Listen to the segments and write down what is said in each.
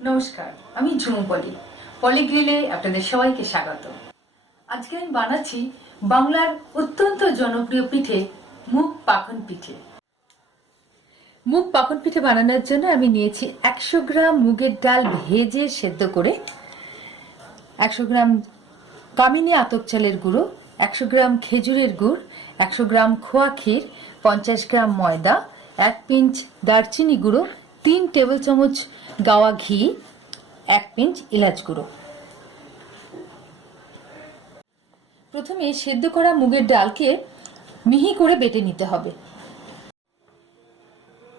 নমস্কার, আমি ঝুমু পলি। পলি গ্রিলে আপনাদের সবাইকে স্বাগত। আজকে আমি বানাচ্ছি বাংলার অত্যন্ত জনপ্রিয় পিঠে মুগ পাখন পিঠে। মুগ পাখন পিঠে বানানোর জন্য আমি নিয়েছি 100 গ্রাম মুগের ডাল ভেজে সেদ্ধ করে, 100 গ্রাম কামিনী আতপ চালের গুঁড়ো, 100 গ্রাম খেজুরের গুড়, 100 গ্রাম খোয়া ক্ষীর, 50 গ্রাম ময়দা, 1 পিঞ্চ দারচিনি গুঁড়ো, 3 টেবিল চামচ গাওয়া ঘি, 1 পিঞ্চ এলাচ গুঁড়ো। প্রথমে সেদ্ধ করা মুগের ডালকে মিহি করে বেটে নিতে হবে।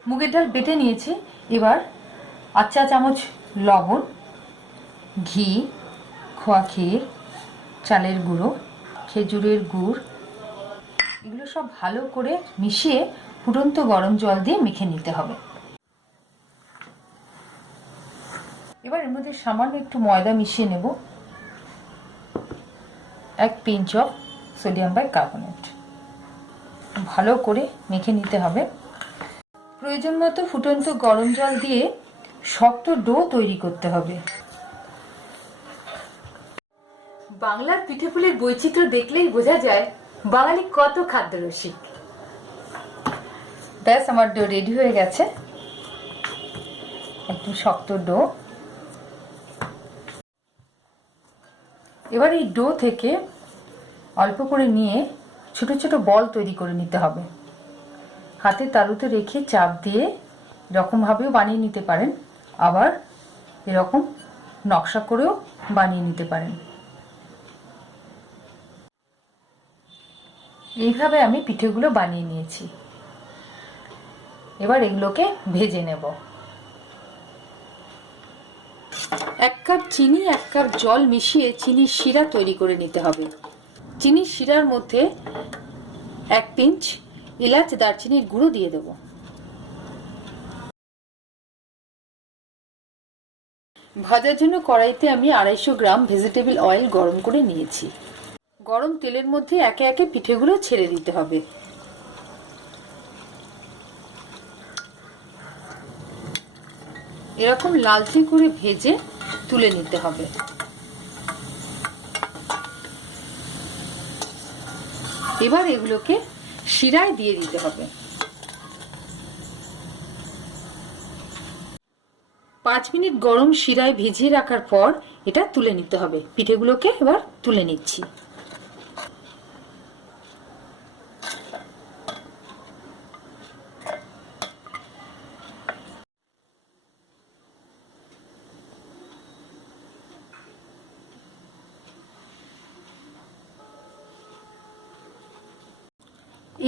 মুগের ডাল বেটে নিয়েছি। এবার 1 চা চামচ লবণ, ঘি, খোয়া ক্ষীর, চালের গুঁড়ো, খেজুরের গুড়, এগুলো সব ভালো করে মিশিয়ে ফুটন্ত গরম জল দিয়ে মেখে নিতে হবে। এবার এর মধ্যে সামান্য একটু ময়দা মিশিয়ে নেব, 1 পিঞ্চ অফ সোডিয়াম বাইকার্বনেট। ভালো করে মেখে নিতে হবে। প্রয়োজন মতো ফুটন্ত গরম জল দিয়ে শক্ত ডো তৈরি করতে হবে। বাংলার পিঠেপুলির বৈচিত্র্য দেখলেই বোঝা যায় বাঙালি কত খাদ্যরসিক। ব্যাস, আমার ডো রেডি হয়ে গেছে। একটু শক্ত ডো। এবার এই ডো থেকে অল্প করে নিয়ে ছোট ছোট বল তৈরি করে নিতে হবে। হাতে তালুতে রেখে চাপ দিয়ে এরকমভাবেও বানিয়ে নিতে পারেন, আবার এরকম নকশা করেও বানিয়ে নিতে পারেন। এইভাবে আমি পিঠেগুলো বানিয়ে নিয়েছি। এবার এগুলোকে ভেজে নেব। 1 কাপ চিনি 1 কাপ জল মিশিয়ে চিনির শিরা তৈরি করে নিতে হবে। চিনির শিরার মধ্যে 1 পিঞ্চ এলাচ দারচিনির গুঁড়ো দিয়ে দেব। ভাজার জন্য কড়াইতে আমি 250 গ্রাম ভেজিটেবল অয়েল গরম করে নিয়েছি। গরম তেলের মধ্যে একে একে পিঠেগুলো ছেড়ে দিতে হবে। এরকম লালচে করে ভেজে তুলে নিতে হবে। এবার এগুলোকে শিরায় দিয়ে দিতে হবে। 5 মিনিট গরম শিরায় ভিজিয়ে রাখার পর এটা তুলে নিতে হবে। পিঠেগুলোকে এবার তুলে নিচ্ছি।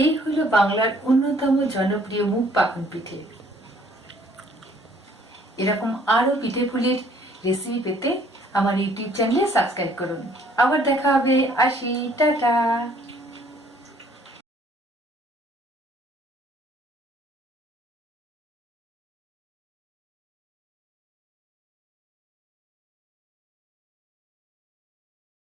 এই হলো বাংলার অন্যতম জনপ্রিয় মুগ পাখন পিঠে। এরকম আরো পিঠেপুলির রেসিপি পেতে আমার ইউটিউব চ্যানেলে সাবস্ক্রাইব করুন। আবার দেখা হবে। আসি, টাটা।